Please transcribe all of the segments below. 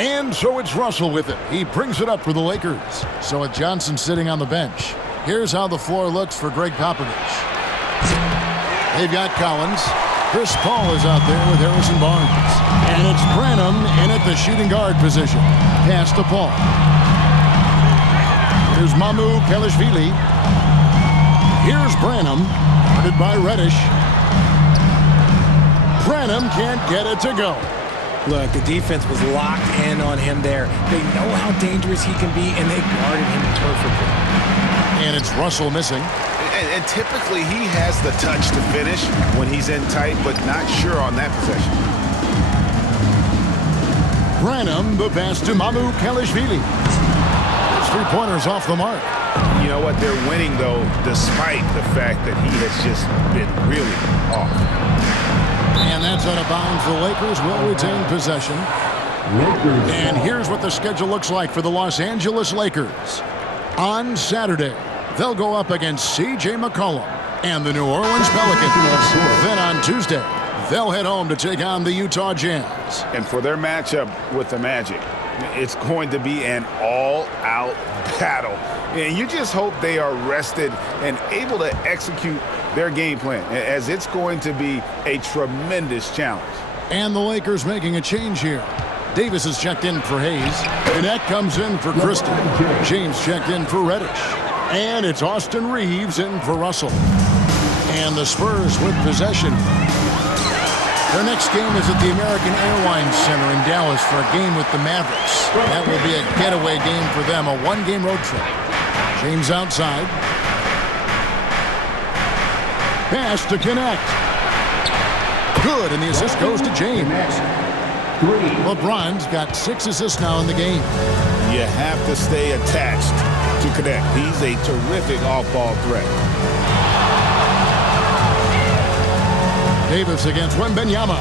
And so it's Russell with it. He brings it up for the Lakers. So with Johnson sitting on the bench, here's how the floor looks for Greg Popovich. They've got Collins. Chris Paul is out there with Harrison Barnes. And it's Branham in at the shooting guard position. Pass to Paul. Here's Mamu Kelishvili. Here's Branham, guarded by Reddish. Branham can't get it to go. Look, the defense was locked in on him there. They know how dangerous he can be, and they guarded him perfectly. And it's Russell missing. And typically he has the touch to finish when he's in tight, but not sure on that possession. Branham, the pass to Mamu Kelishvili. His three-pointers off the mark. You know what? They're winning, though, despite the fact that he has just been really off. And that's out of bounds. The Lakers will retain possession. And here's what the schedule looks like for the Los Angeles Lakers. On Saturday, they'll go up against C.J. McCollum and the New Orleans Pelicans. Then on Tuesday, they'll head home to take on the Utah Jazz. And for their matchup with the Magic, it's going to be an all-out battle. And you just hope they are rested and able to execute their game plan, as it's going to be a tremendous challenge. And the Lakers making a change here. Davis is checked in for Hayes. Knecht comes in for Christie. James checked in for Reddish. And it's Austin Reaves in for Russell. And the Spurs with possession. Their next game is at the American Airlines Center in Dallas for a game with the Mavericks. That will be a getaway game for them, a one-game road trip. James outside. Pass to Knecht. Good, and the assist goes to James. LeBron's got 6 assists now in the game. You have to stay attached to Knecht. He's a terrific off-ball threat. Davis against Wembanyama.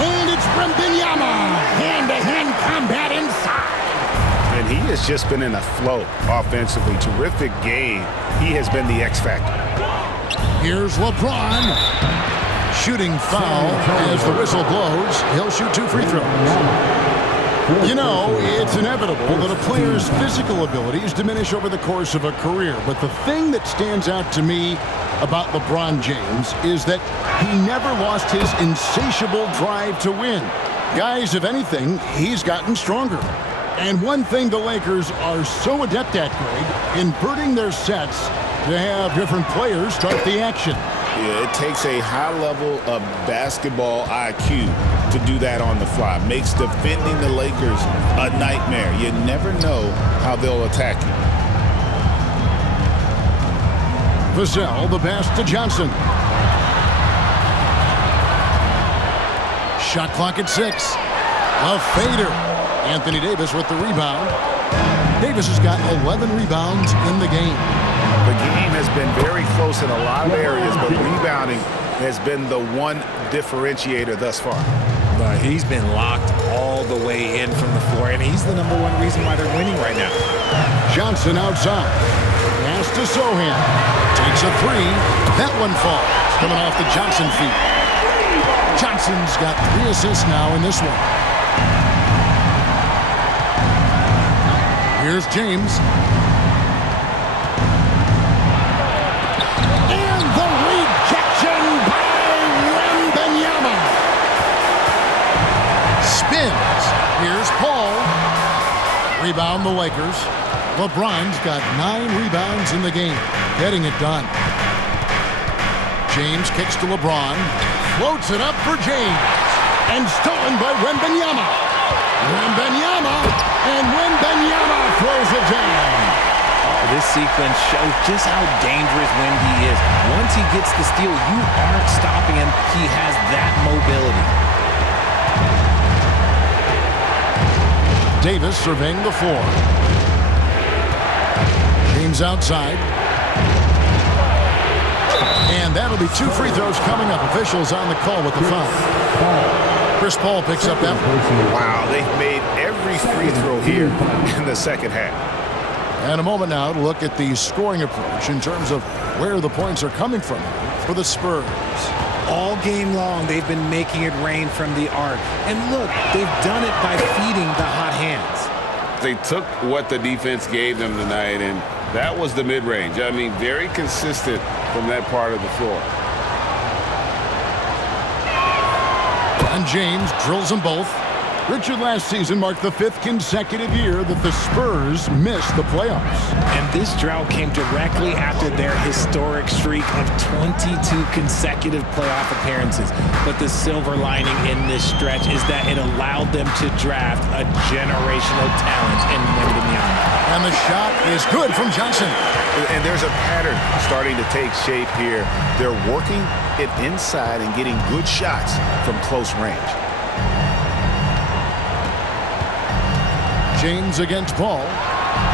And it's Wembanyama. Hand-to-hand combat inside. And he has just been in a flow offensively. Terrific game. He has been the X factor. Here's LeBron. Shooting foul as the whistle blows. He'll shoot 2 free throws. You know, it's inevitable that a player's physical abilities diminish over the course of a career. But the thing that stands out to me about LeBron James is that he never lost his insatiable drive to win. Guys, if anything, he's gotten stronger. And one thing the Lakers are so adept at, Greg, inverting their sets to have different players start the action. Yeah, it takes a high level of basketball IQ to do that on the fly. Makes defending the Lakers a nightmare. You never know how they'll attack you. Vassell, the pass to Johnson. Shot clock at 6. A fader. Anthony Davis with the rebound. Davis has got 11 rebounds in the game. The game has been very close in a lot of areas, but rebounding has been the one differentiator thus far. He's been locked all the way in from the floor, and he's the #1 reason why they're winning right now. Johnson outside. Pass to Sochan. Takes a 3. That one falls. Coming off the Johnson feet. Johnson's got 3 assists now in this one. Here's James. And the rejection by Wembanyama. Spins. Here's Paul. Rebound the Lakers. LeBron's got 9 rebounds in the game. Getting it done. James kicks to LeBron. Floats it up for James. And stolen by Wembanyama. And Wembanyama throws it down. This sequence shows just how dangerous Wemby is. Once he gets the steal, you aren't stopping him. He has that mobility. Davis surveying the floor. James outside. And that'll be 2 free throws coming up. Officials on the call with the foul. Chris Paul picks up that one. Wow, they've made every free throw here in the second half. And a moment now to look at the scoring approach in terms of where the points are coming from for the Spurs. All game long, they've been making it rain from the arc. And look, they've done it by feeding the hot hands. They took what the defense gave them tonight, and that was the mid-range. I mean, very consistent from that part of the floor. And James drills them both. Richard, last season marked the 5th consecutive year that the Spurs missed the playoffs. And this drought came directly after their historic streak of 22 consecutive playoff appearances. But the silver lining in this stretch is that it allowed them to draft a generational talent in Wembanyama. And the shot is good from Johnson. And there's a pattern starting to take shape here. They're working it inside and getting good shots from close range. James against Paul.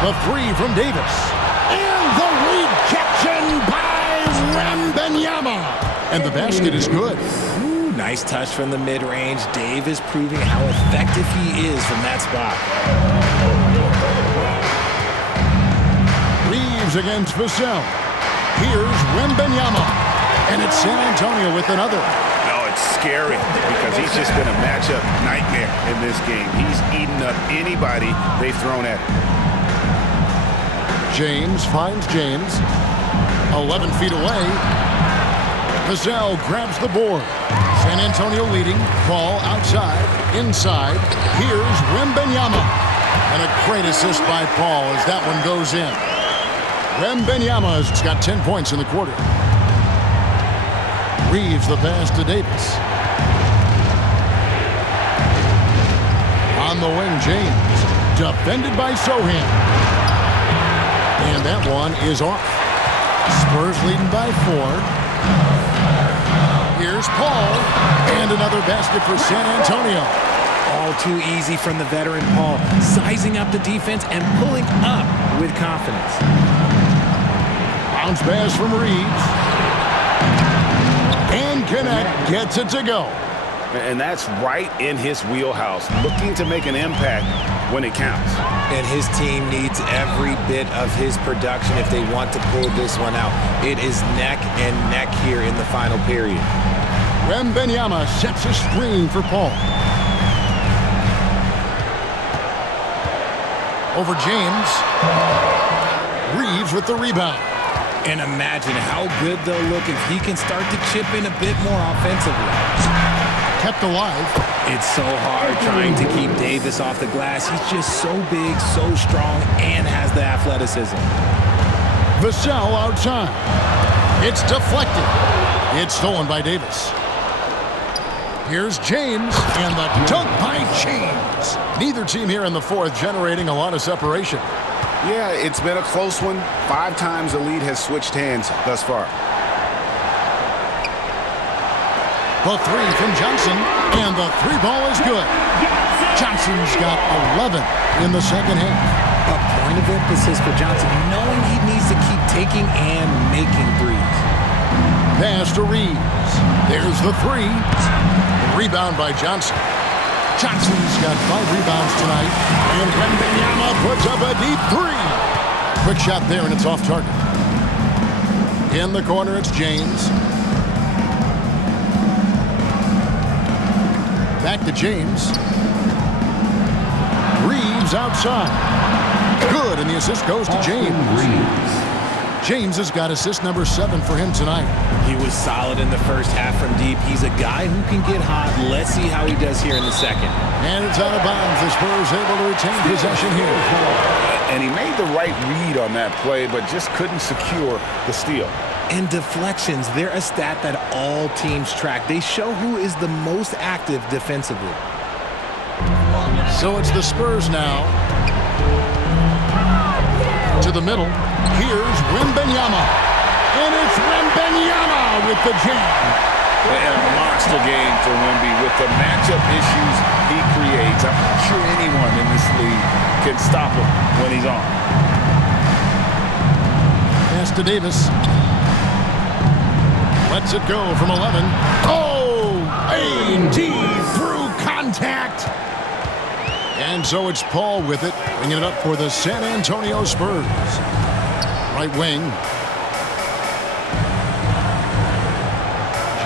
The 3 from Davis. And the rejection by Wembanyama. And the basket is good. Ooh, nice touch from the mid-range. Davis proving how effective he is from that spot. Reaves against Vassell. Here's Wembanyama. And it's San Antonio with another. Scary because he's just been a matchup nightmare in this game. He's eaten up anybody they've thrown at him. James finds James. 11 feet away. Vassell grabs the board. San Antonio leading. Ball outside. Inside. Here's Wembanyama. And a great assist by Paul as that one goes in. Wembanyama's got 10 points in the quarter. Reaves the pass to Davis. On the wing, James. Defended by Sochan. And that one is off. Spurs leading by 4. Here's Paul. And another basket for San Antonio. All too easy from the veteran Paul, sizing up the defense and pulling up with confidence. Bounce pass from Reaves. And Knecht gets it to go. And that's right in his wheelhouse, looking to make an impact when it counts. And his team needs every bit of his production if they want to pull this one out. It is neck and neck here in the final period. Wembanyama sets a screen for Paul. Over James. Reaves with the rebound. And imagine how good they'll look if he can start to chip in a bit more offensively. Kept alive. It's so hard trying to keep Davis off the glass. He's just so big, so strong, and has the athleticism. Vassell outside. It's deflected. It's stolen by Davis. Here's James, and the dunk by James. Neither team here in the 4th generating a lot of separation. Yeah, it's been a close one. 5 times the lead has switched hands thus far. The 3 from Johnson, and the 3 ball is good. Johnson's got 11 in the second half. A point of emphasis for Johnson, knowing he needs to keep taking and making threes. Pass to Reaves. There's the 3. Rebound by Johnson. Johnson's got 5 rebounds tonight. And Wembanyama puts up a deep 3. Quick shot there, and it's off target. In the corner, it's James. Back to James. Reaves outside. Good, and the assist goes to James. James has got assist number 7 for him tonight. He was solid in the first half from deep. He's a guy who can get hot. Let's see how he does here in the second. And it's out of bounds. The Spurs able to retain possession here. And he made the right read on that play, but just couldn't secure the steal. And deflections, they're a stat that all teams track. They show who is the most active defensively. So it's the Spurs now. To the middle. Here's Wembanyama. And it's Wembanyama with the jam. And a monster game for Wemby with the matchup issues he creates. I'm not sure anyone in this league can stop him when he's on. Pass to Davis. Lets it go from 11. Oh! A deep through contact. And so it's Paul with it, bringing it up for the San Antonio Spurs. Right wing.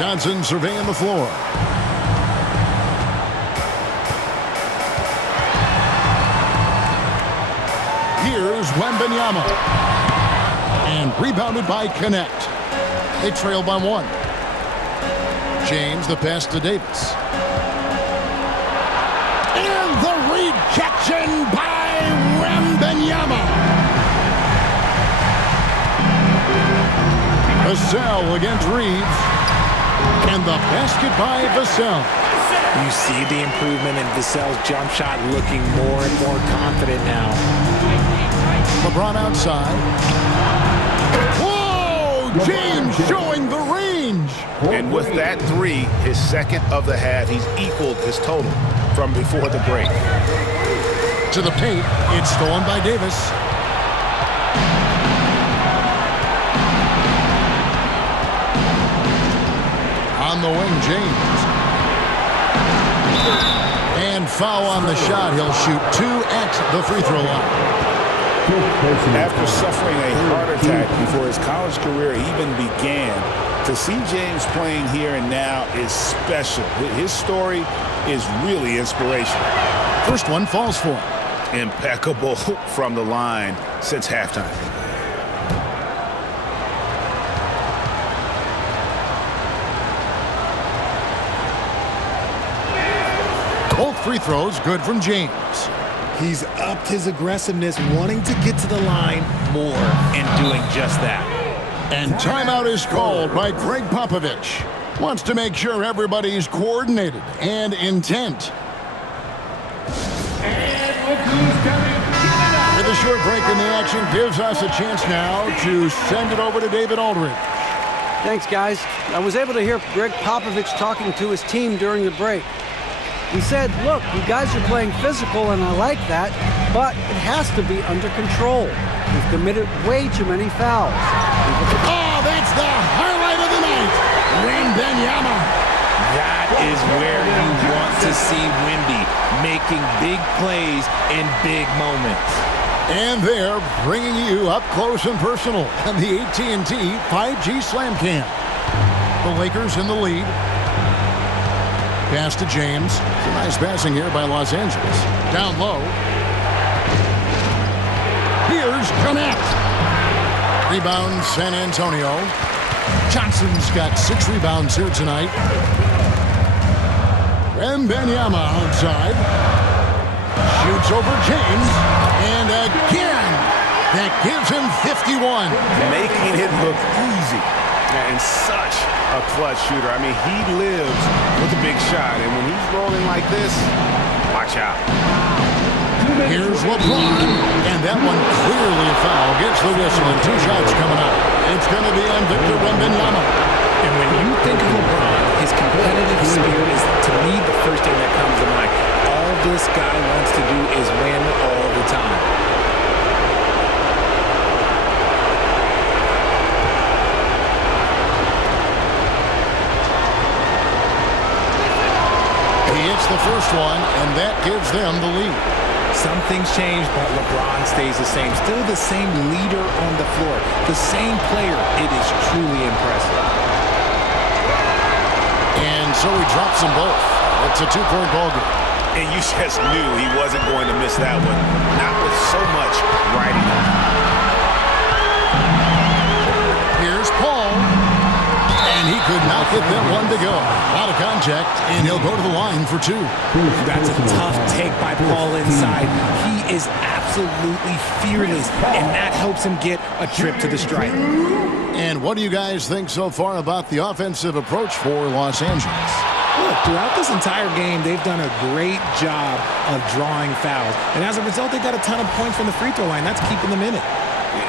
Johnson surveying the floor. Here's Wembanyama. And rebounded by Knecht. They trail by 1. James, the pass to Davis. And the rejection by Wembanyama. Vassell against Reaves. And the basket by Vassell. You see the improvement in Vassell's jump shot, looking more and more confident now. LeBron outside. Whoa! James showing the range. And with that 3, his second of the half, he's equaled his total from before the break. To the paint. It's stolen by Davis. On the wing, James. And foul on the shot. He'll shoot 2 at the free throw line. After suffering a heart attack before his college career even began, to see James playing here and now is special. His story is really inspirational. First one falls for him. Impeccable from the line since halftime. Both free throws good from James. He's upped his aggressiveness, wanting to get to the line more and doing just that. And timeout is called by Greg Popovich. Wants to make sure everybody's coordinated and intent. With a short break in the action, gives us a chance now to send it over to David Aldridge. Thanks, guys. I was able to hear Greg Popovich talking to his team during the break. He said, look, you guys are playing physical, and I like that, but it has to be under control. We've committed way too many fouls. Oh, that's the highlight of the night. Wembanyama. That is where you want to see Wemby, making big plays in big moments. And they're bringing you up close and personal on the AT&T 5G Slam Cam. The Lakers in the lead. Pass to James. It's a nice passing here by Los Angeles. Down low. Here's Knecht. Rebound San Antonio. Johnson's got 6 rebounds here tonight. Wembanyama outside. Shoots over James. And again, that gives him 51. Making it look easy. And such a clutch shooter. I mean, he lives with a big shot. And when he's rolling like this, watch out. Here's LeBron. And that one clearly a foul. Gets the whistle and 2 shots coming up. It's going to be on Victor Wembanyama. And when you think of LeBron, his competitive spirit is, to me, the first thing that comes to mind. All this guy wants to do is win all the time. It's the first one, and that gives them the lead. Some things change, but LeBron stays the same. Still the same leader on the floor. The same player. It is truly impressive. And so he drops them both. It's a 2-point ball game. And you just knew he wasn't going to miss that one. Not with so much riding on. Here's Paul. And he could not get that one to go. A lot of contact, and he'll go to the line for 2. That's a tough take by Paul inside. He is absolutely fearless, and that helps him get a trip to the stripe. And what do you guys think so far about the offensive approach for Los Angeles? Look, throughout this entire game, they've done a great job of drawing fouls. And as a result, they got a ton of points from the free throw line. That's keeping them in it.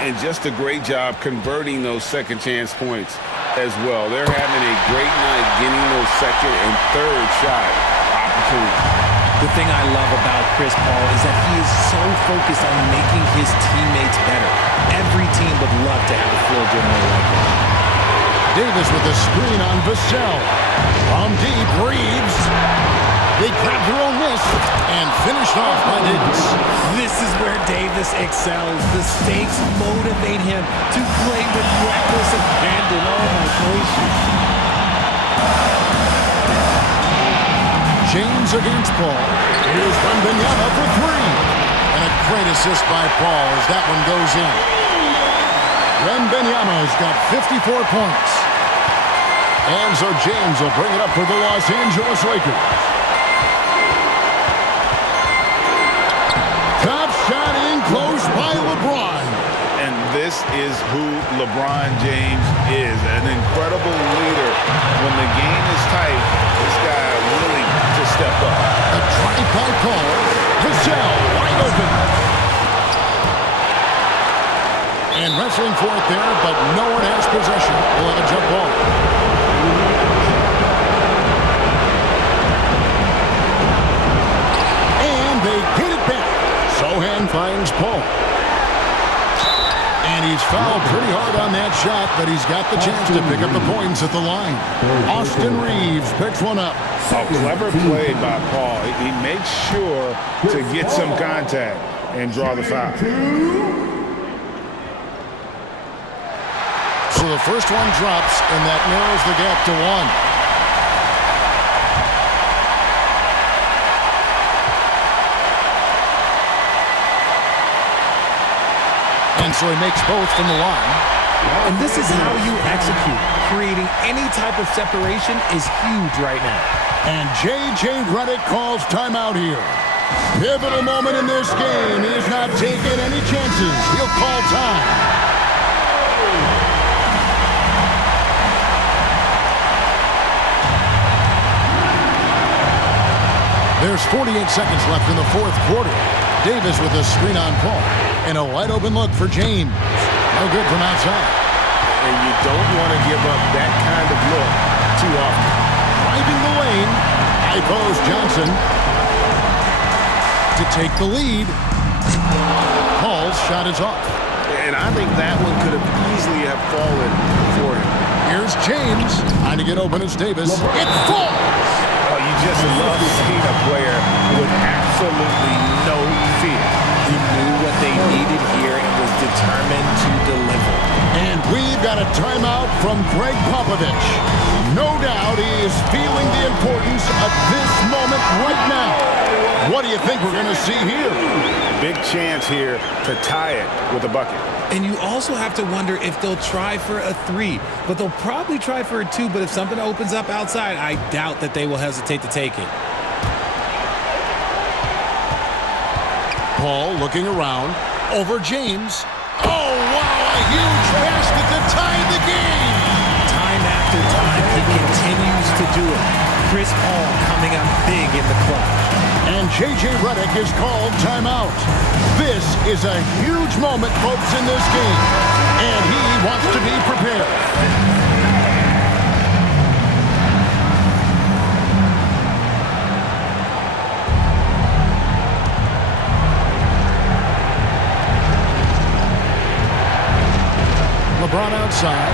And just a great job converting those second chance points as well. They're having a great night getting those second and third shot opportunities. The thing I love about Chris Paul is that he is so focused on making his teammates better. Every team would love to have a floor general like that. Davis with the screen on Vassell. From deep, Reaves. They grabbed their own miss and finished off by Davis. This is where Davis excels. The stakes motivate him to play with reckless abandon. Oh, my gracious. James against Paul. Here's Wembanyama for three. And a great assist by Paul as that one goes in. Wembanyama's got 54 points. And so James will bring it up for the Los Angeles Lakers. Top shot in close by LeBron. And this is who LeBron James is, an incredible leader. When the game is tight, this guy willing to step up. A tripod call. Vassell wide open. And wrestling for it there, but no one has possession. We'll have a jump ball. And they get it back. Sochan finds Paul. And he's fouled pretty hard on that shot, but he's got the chance to pick up the points at the line. Austin Reaves picks one up. A clever play by Paul. He makes sure to get some contact and draw the foul. So the first one drops, and that narrows the gap to one. And so he makes both from the line. And this is how you execute. Creating any type of separation is huge right now. And J.J. Redick calls timeout here. Pivotal moment in this game. He is not taking any chances. He'll call time. There's 48 seconds left in the fourth quarter. Davis with a screen on Paul. And a wide open look for James. No good from outside. And you don't want to give up that kind of look too often. Driving the lane. High post Johnson. To take the lead. Paul's shot is off. And I think that one could have easily have fallen for him. Here's James. Trying to get open as Davis. It falls. Oh, you just love seeing a player with absolutely no fear. He knew what they needed here and was determined to deliver. And we've got a timeout from Greg Popovich. No doubt he is feeling the importance of this moment right now. What do you think we're going to see here? Big chance here to tie it with a bucket. And you also have to wonder if they'll try for a three, but they'll probably try for a two. But if something opens up outside, I doubt that they will hesitate to take it. Paul looking around over James. Oh, wow, a huge basket to tie the game. Time after time, he continues to do it. Chris Paul coming up big in the clutch. And J.J. Redick is called timeout. This is a huge moment, folks, in this game. And he wants to be prepared. LeBron outside.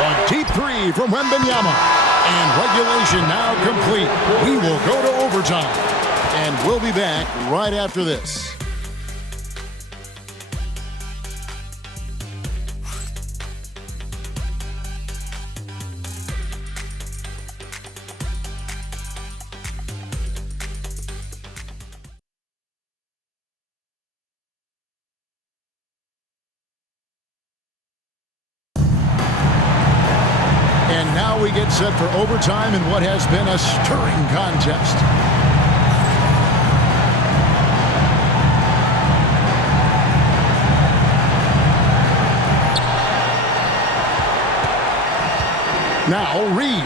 A deep three from Wembanyama. And regulation now complete. We will go to overtime. And we'll be back right after this. And now we get set for overtime in what has been a stirring contest. Now Reaves.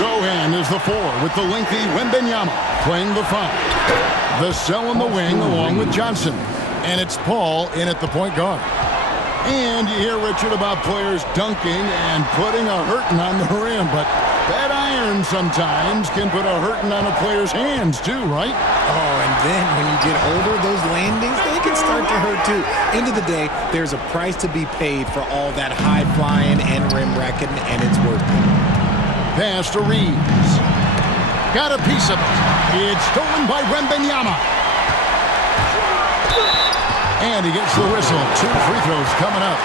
Sochan is the four with the lengthy Wembanyama playing the five. Vassell in the wing along with Johnson. And it's Paul in at the point guard. And you hear, Richard, about players dunking and putting a hurting on the rim, but that iron sometimes can put a hurting on a player's hands too, right? Oh, and then when you get older, those landings, they can start to hurt too. End of the day, there's a price to be paid for all that high flying and rim wrecking, and it's worth it. Pass to Reaves. Got a piece of it. It's stolen by Wembanyama. And he gets the whistle. 2 free throws coming up.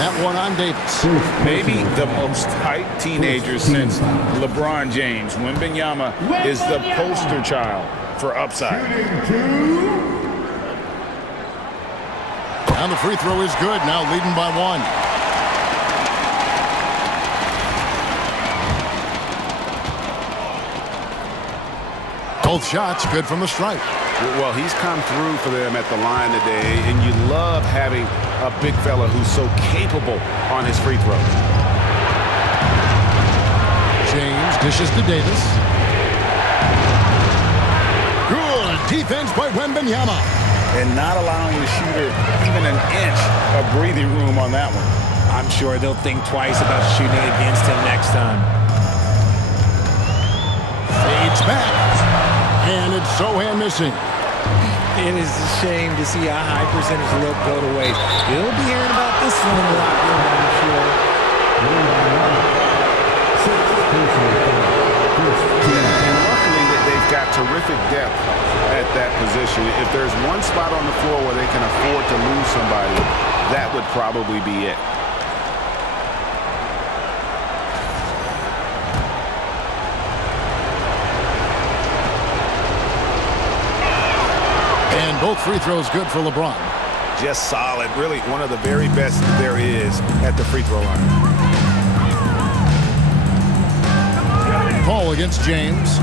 That one on Davis. Maybe the most hyped teenager since LeBron James. Wembanyama is the poster child for upside. And the free throw is good. Now leading by 1. Both shots good from the stripe. Well, he's come through for them at the line today, and you love having a big fella who's so capable on his free throw. James dishes to Davis. Good defense by Wembanyama. And not allowing the shooter even an inch of breathing room on that one. I'm sure they'll think twice about shooting against him next time. Fades back. And it's Sochan missing. It is a shame to see a high percentage look go to waste. You'll be hearing about this one in the locker room, I'm sure. And luckily that they've got terrific depth at that position. If there's one spot on the floor where they can afford to lose somebody, that would probably be it. And both free throws good for LeBron. Just solid. Really one of the very best there is at the free throw line. Paul against James.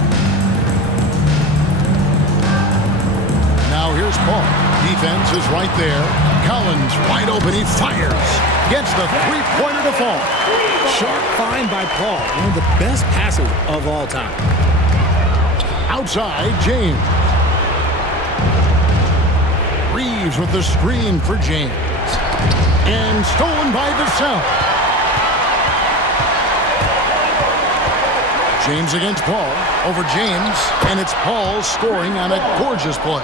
Now here's Paul. Defense is right there. Collins wide open. He fires. Gets the three-pointer to fall. Sharp find by Paul. One of the best passers of all time. Outside, James. Reaves with the screen for James. And stolen by Vassell. James against Paul. Over James. And it's Paul scoring on a gorgeous play.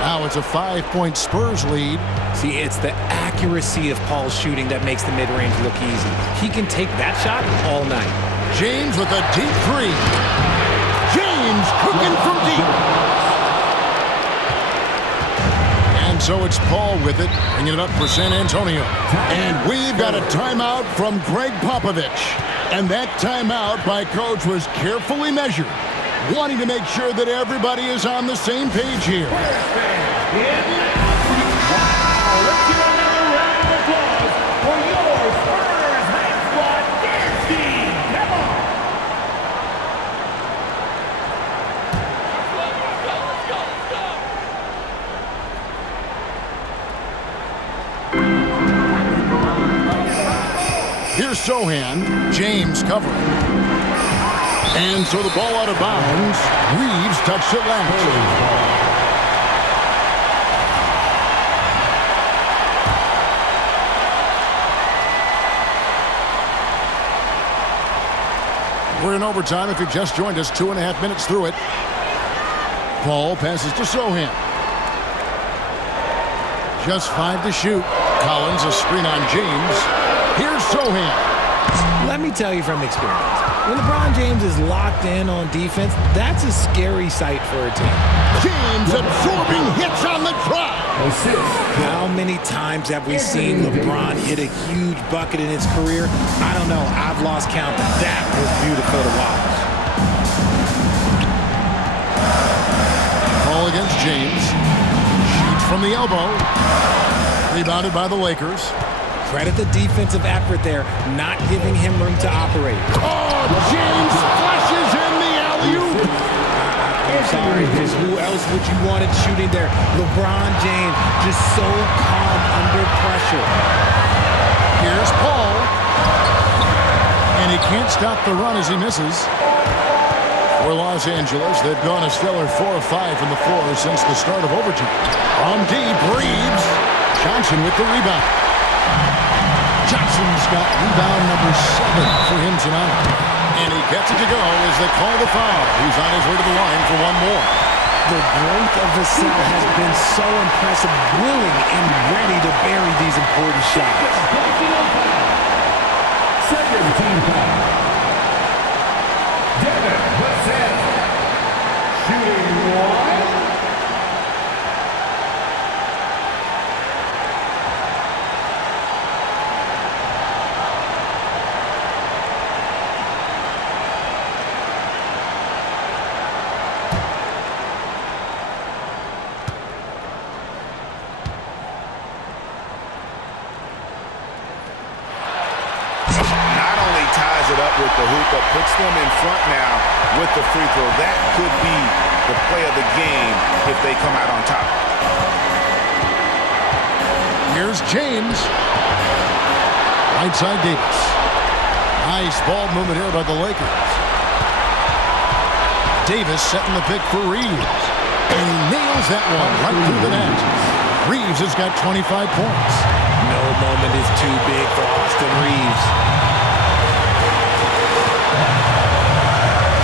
Now it's a 5-point Spurs lead. See, it's the accuracy of Paul's shooting that makes the mid-range look easy. He can take that shot all night. James with a deep 3. James cooking from deep. And so it's Paul with it, bringing it up for San Antonio. And we've got a timeout from Greg Popovich. And that timeout by Coach was carefully measured, wanting to make sure that everybody is on the same page here. Let's give another round of applause for your Spurs High Squad dance team. Come on. Here's Sochan. James covering. And so the ball out of bounds. Reaves touched it last. We're in overtime. If you just joined us, 2.5 minutes through it. Paul passes to Sochan. Just 5 to shoot. Collins a screen on James. Here's Sochan. Let me tell you from experience, when LeBron James is locked in on defense, that's a scary sight for a team. James absorbing hits on the drive. How many times have we seen LeBron hit a huge bucket in his career? I don't know. I've lost count, but that was beautiful to watch. Paul against James. Shoots from the elbow. Rebounded by the Lakers. Credit the defensive effort there, not giving him room to operate. Oh, James flashes in the alley-oop. I'm sorry, just who else would you want it shooting there? LeBron James, just so calm under pressure. Here's Paul. And he can't stop the run as he misses. For Los Angeles, they've gone a stellar 4 of 5 from the floor since the start of overtime. On deep, Reaves. Johnson with the rebound. Johnson's got rebound number 7 for him tonight. And he gets it to go as they call the foul. He's on his way to the line for one more. The growth of Vassell has been so impressive, willing and ready to bury these important shots. Second team foul. Devin Vassell. Shooting 1. with the hoop, but puts them in front now with the free throw. That could be the play of the game if they come out on top. Here's James. Right side Davis. Nice ball movement here by the Lakers. Davis setting the pick for Reaves. And he nails that one right through the net. Reaves has got 25 points. No moment is too big for Austin Reaves.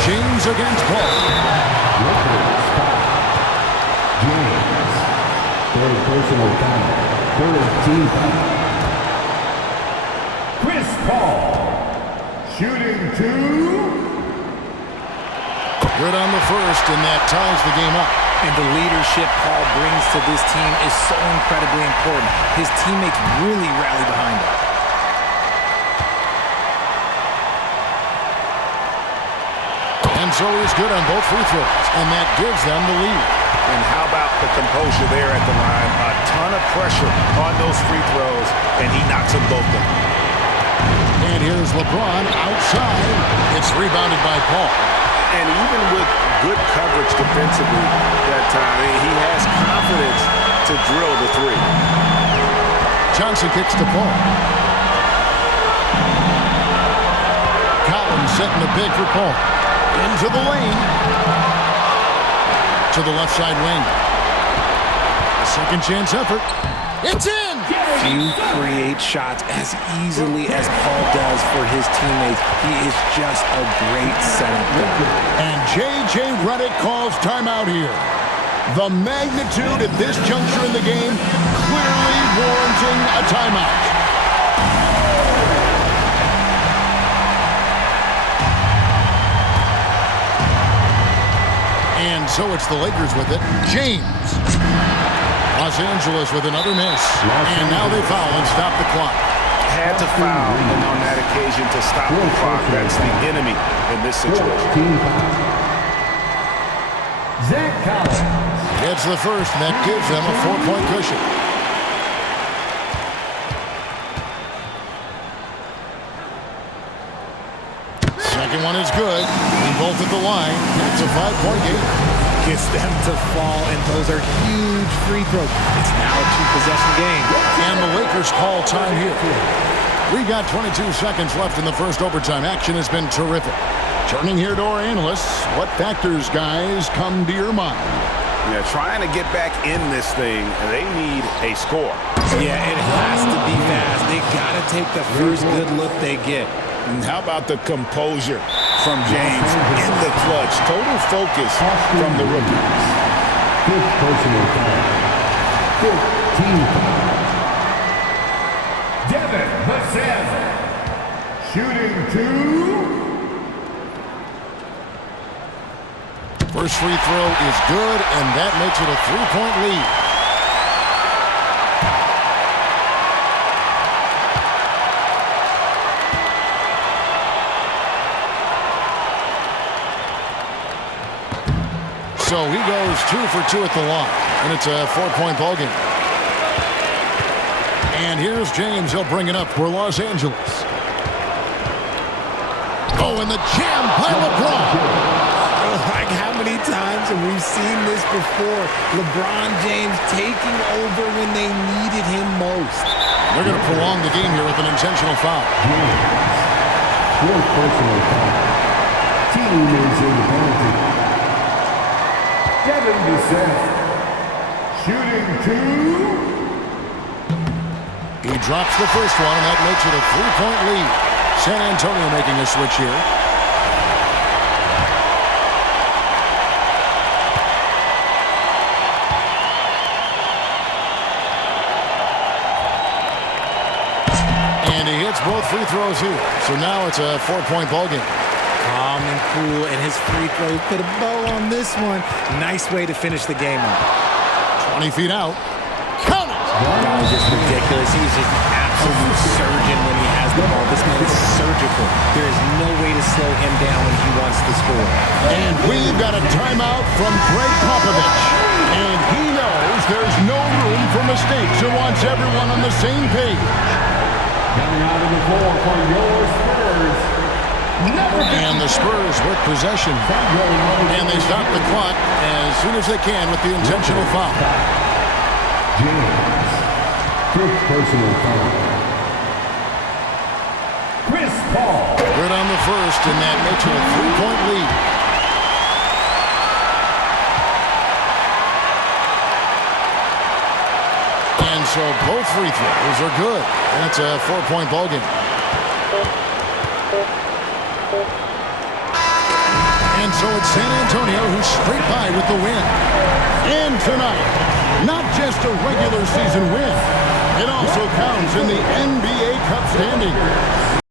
James against Paul. James. Third personal foul. Third team foul. Chris Paul. Shooting 2. Good on the first, and that ties the game up. And the leadership Paul brings to this team is so incredibly important. His teammates really rally behind him. And so he's good on both free throws, and that gives them the lead. And how about the composure there at the line? A ton of pressure on those free throws, and he knocks them both down. And here's LeBron outside. It's rebounded by Paul. And even with good coverage defensively that time, he has confidence to drill the three. Johnson kicks to Paul. Collins setting the big for Paul. Into the lane. To the left side wing. A second chance effort. It's in! Few create shots as easily as Paul does for his teammates. He is just a great setup guy. And J.J. Redick calls timeout here. The magnitude at this juncture in the game clearly warranting a timeout. And so it's the Lakers with it. James. Los Angeles with another miss. And now they foul and stop the clock. Had to foul, and on that occasion to stop the clock. That's the enemy in this situation. Zach Collins. It's the first, and that gives them a 4-point cushion. Second one is good. We both at the line. It's a 5-point game. Gets them to fall, and those are huge free throws. It's now a 2-possession game. And the Lakers call time here. We got 22 seconds left in the first overtime. Action has been terrific. Turning here to our analysts, what factors, guys, come to your mind? Yeah, trying to get back in this thing, they need a score. Yeah, it has to be fast. They got to take the first good look they get. And how about the composure from James in the clutch? Total focus from the rookie. Fifth personal foul. 15 foul. Devin Vassell. Shooting 2. First free throw is good, and that makes it a 3-point lead. So he goes 2 for 2 at the line, and it's a 4-point ball game. And here's James. He'll bring it up for Los Angeles. Oh, and the jam by LeBron. Like how many times have we seen this before? LeBron James taking over when they needed him most. They're going to prolong the game here with an intentional foul. Fourth personal foul. Team is in the penalty. Devin Vassell. Shooting 2. He drops the first one, and that makes it a 3-point lead. San Antonio making a switch here. And he hits both free throws here. So now it's a 4-point ball game. Calm and cool, and his free throw put a bow on this one. Nice way to finish the game up. 20 feet out. Count it! That was just ridiculous. He's just an absolute surgeon when he has the ball. This man is surgical. There is no way to slow him down when he wants to score. And we've got a timeout from Greg Popovich. And he knows there's no room for mistakes and wants everyone on the same page. Coming out of the floor for your Spurs, And the Spurs with possession. And they stop the clock as soon as they can with the intentional foul. James. Fifth personal foul. Chris Paul. Good on the first, and that makes it a 3-point lead. And so both free throws are good. And it's a 4-point ball game. And so it's San Antonio who's straight by with the win. And tonight, not just a regular season win, it also counts in the NBA Cup standing.